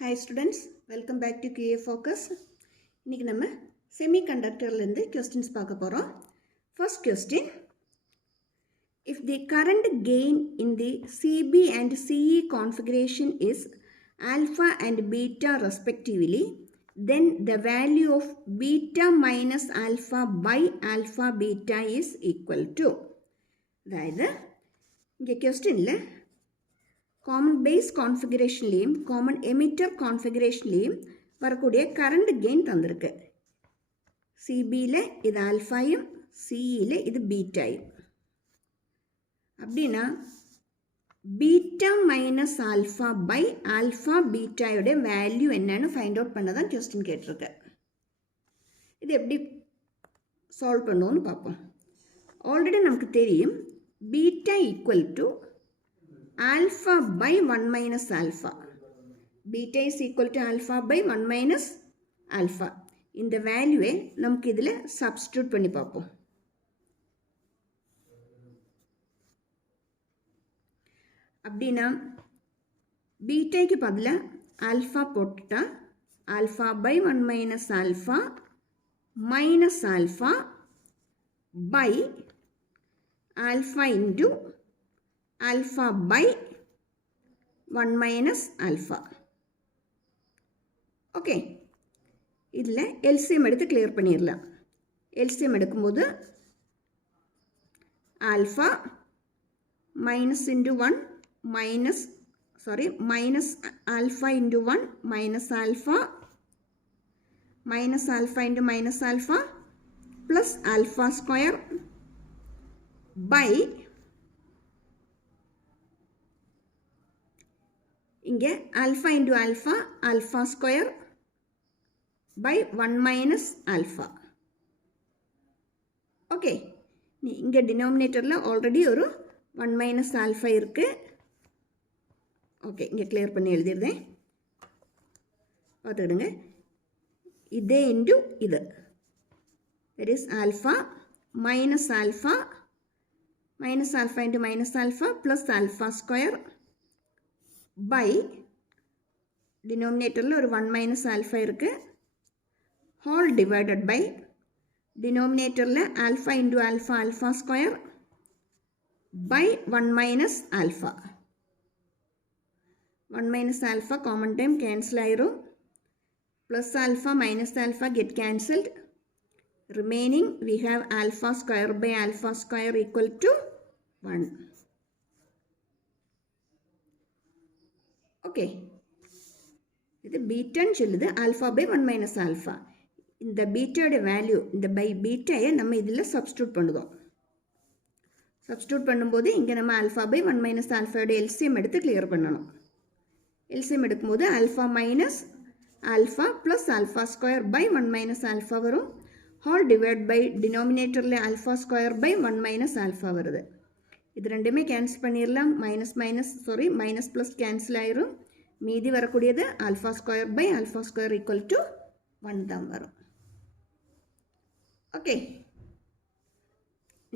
Hi students, welcome back to QA Focus. இன்னைக்கு நம்ம semiconductorல இருந்து questions பார்க்க போறோம். First question, if the current gain in the CB and CE configuration is alpha and beta respectively, then the value of beta minus alpha by alpha beta is equal to. അതായത് இங்கே questionல common base configurationலையும் common emitter configurationலையும் வரக்கூடிய current gain தந்திருக்கு. CBயில் இது ஆல்ஃபாயும் CEயில் இது பீட்டாயும். அப்படின்னா beta minus alpha by alpha பீட்டாயோட value என்னன்னு find out பண்ண தான் கொஸ்டின் கேட்டிருக்கு. இது எப்படி சால்வ் பண்ணுவோன்னு பார்ப்போம். ஆல்ரெடி நமக்கு தெரியும் beta equal to alpha by 1 minus alpha. Beta is equal to alpha by 1 minus alpha. இந்த வேல்யூவை நமக்கு இதில் சப்ஸ்டியூட் பண்ணி பார்ப்போம். அப்படின்னா பீட்டாய்க்கு பதிலாக ஆல்ஃபா போட்டுட்டா alpha by 1 minus alpha minus alpha by alpha into alpha by 1 minus alpha. Okay. இதில் LCM எடுத்து clear பண்ணிடலாம். LCM எடுக்கும்போது alpha minus into 1 minus minus alpha into 1 minus alpha into minus alpha plus alpha square by இங்கே alpha into alpha, alpha square by 1 minus alpha. Okay. இங்கே denominatorல already ஒரு 1 minus alpha இருக்கு. Okay. இங்கே clear பண்ணி எழுதிருந்தேன். பார்த்துக்கிடுங்க. இதே into இது. That is alpha minus alpha into minus alpha plus alpha square by denominatorல ஒரு 1 minus alpha இருக்கு whole divided by denominatorல alpha into alpha alpha square by 1 minus alpha. 1 minus alpha common time cancel ஆயிரும் plus alpha minus alpha get cancelled. Remaining we have alpha square by alpha square equal to 1. Okay, இது பீட்டான்னு சொல்லுது alpha by 1 minus alpha. இந்த பீட்டாவோட value இந்த by பீட்டாயை நம்ம இதில் substitute பண்ணுவோம். Substitute பண்ணும்போது இங்கே நம்ம ஆல்ஃபா பை 1 மைனஸ் ஆல்ஃபாவோட எல்சிஎம் எடுத்து கிளியர் பண்ணணும். எல்சிஎம் எடுக்கும்போது alpha minus alpha plus alpha square by 1 minus alpha வரும். ஹோல் டிவைட் பை டினாமினேட்டரில் alpha square by 1 minus alpha வருது. இது ரெண்டுமே கேன்சல் பண்ணிடலாம். மைனஸ் ப்ளஸ் கேன்சல் ஆயிரும். மீதி வரக்கூடியது alpha square by alpha square equal to 1 தான் வரும். ஓகே,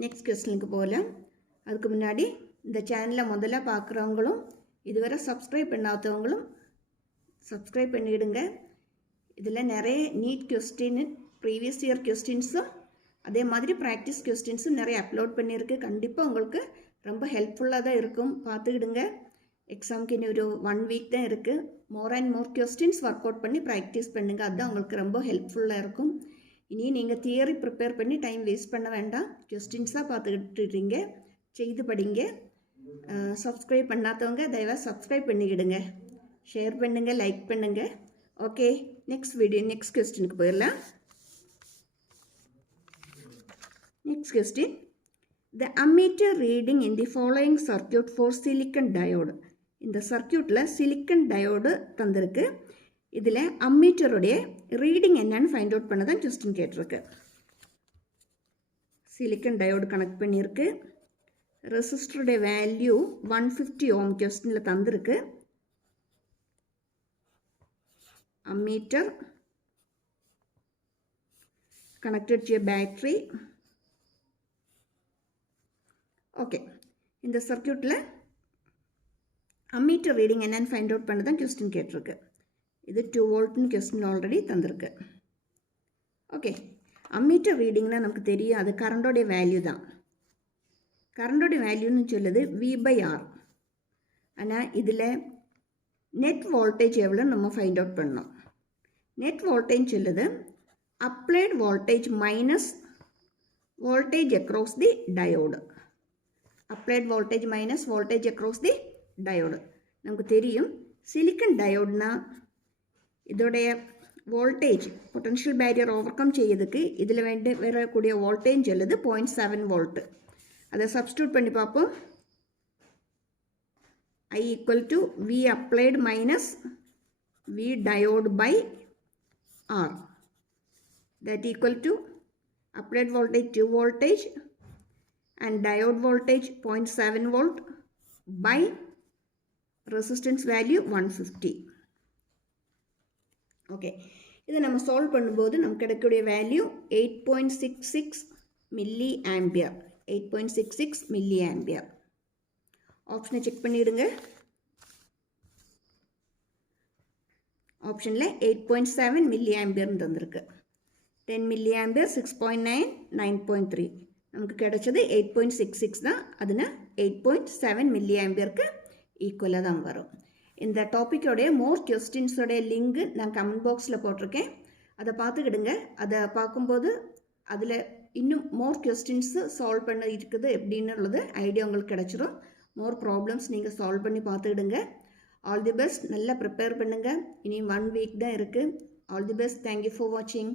நெக்ஸ்ட் கொஸ்டினுக்கு போகலாம். அதுக்கு முன்னாடி இந்த சேனலை முதல்ல பார்க்குறவங்களும் இதுவரை சப்ஸ்கிரைப் பண்ணாதவங்களும் சப்ஸ்கிரைப் பண்ணிவிடுங்க. இதில் நிறைய நீட் கொஸ்டின், ப்ரீவியஸ் இயர் கொஸ்டின்ஸும் அதே மாதிரி ப்ராக்டிஸ் கொஸ்டின்ஸும் நிறைய அப்லோட் பண்ணியிருக்கு. கண்டிப்பாக உங்களுக்கு ரொம்ப ஹெல்ப்ஃபுல்லாக தான் இருக்கும். பார்த்துக்கிடுங்க. எக்ஸாமுக்கு இன்னும் ஒரு 1 வீக் தான் இருக்குது. More and more questions work out பண்ணி ப்ராக்டிஸ் பண்ணுங்கள். அதுதான் உங்களுக்கு ரொம்ப ஹெல்ப்ஃபுல்லாக இருக்கும். இனி நீங்கள் தியரி ப்ரிப்பேர் பண்ணி டைம் வேஸ்ட் பண்ண வேண்டாம். கொஸ்டின்ஸாக பார்த்துக்கிட்டுறீங்க, செய்து படிங்க. சப்ஸ்கிரைப் பண்ணாதவங்க தயவாக சப்ஸ்கிரைப் பண்ணிக்கிடுங்க, ஷேர் பண்ணுங்கள், லைக் பண்ணுங்கள். ஓகே, நெக்ஸ்ட் கொஸ்டினுக்கு போயிடலாம். Next question, the ammeter reading in the following circuit for silicon diode. இந்த சர்க்யூட்டில் சிலிக்கன் டயோடு தந்திருக்கு. இதில் அம்மீட்டருடைய ரீடிங் என்னன்னு ஃபைண்ட் அவுட் பண்ண தான் கொஸ்டின் கேட்டிருக்கு. சிலிக்கன் டயோடு கனெக்ட் பண்ணியிருக்கு. ரெசிஸ்டருடைய வேல்யூ 150 ஓம் கொஸ்டினில் தந்திருக்கு. Ammeter connected to a battery. Okay, இந்த சர்க்யூட்டில் அம்மீட்டர் ரீடிங் என்னன்னு ஃபைண்ட் அவுட் பண்ண தான் கொஸ்டின் கேட்டிருக்கு. இது 2 வோல்ட்னு கொஸ்டின் ஆல்ரெடி தந்திருக்கு. ஓகே, அம்மீட்டர் ரீடிங்னா நமக்கு தெரியும், அது கரண்டோடைய வேல்யூ தான். கரண்டோடைய வேல்யூன்னு சொல்லுது V/R. ஆனால் இதில் நெட் வோல்டேஜ் எவ்வளோன்னு நம்ம ஃபைண்ட் அவுட் பண்ணோம். நெட் வோல்டேஜ் சொல்லுது applied voltage minus voltage across the diode. Applied voltage minus voltage across the diode. நமக்கு தெரியும் சிலிக்கன் டயோட்னா இதோடைய voltage potential barrier over come செய்யறதுக்கு இதில் வரக்கூடிய வோல்டேஜ் சொல்லுது 0.7 வோல்ட்டு. அதை சப்ஸ்டியூட் பண்ணி பார்ப்போம். I equal to V applied minus V diode by R. That equal to applied voltage 2 voltage and diode voltage 0.7 volt by resistance value 150. Okay, இதை நம்ம solve பண்ணும்போது நமக்கு கிடைக்கக்கூடிய value 8.66 milli ampere. 8.66 milli ampere. ஆப்ஷனை check பண்ணிடுங்க. ஆப்ஷனில் 8.7 milli ஆம்பியர்னு தந்திருக்கு. 10 milli ampere 6.9 9.3 நமக்கு கிடைச்சது 8.66 தான். அதுனா 8.7 மில்லி ஆம்பியருக்கு ஈக்குவலாக தான் வரும். இந்த டாப்பிக்கோடைய மோர் கொஸ்டின்ஸோடைய லிங்கு நான் கமெண்ட் பாக்ஸில் போட்டிருக்கேன். அதை பார்த்துக்கிடுங்க. அதை பார்க்கும்போது அதில் இன்னும் மோர் கொஸ்டின்ஸு சால்வ் பண்ண இருக்குது எப்படின்னுള്ളത് ஐடியா உங்களுக்கு கிடச்சிரும். மோர் ப்ராப்ளம்ஸ் நீங்கள் சால்வ் பண்ணி பார்த்துக்கிடுங்க. All the best. நல்லா ப்ரிப்பேர் பண்ணுங்கள். இனி 1 வீக் தான் இருக்குது. All the best. Thank you for வாட்சிங்.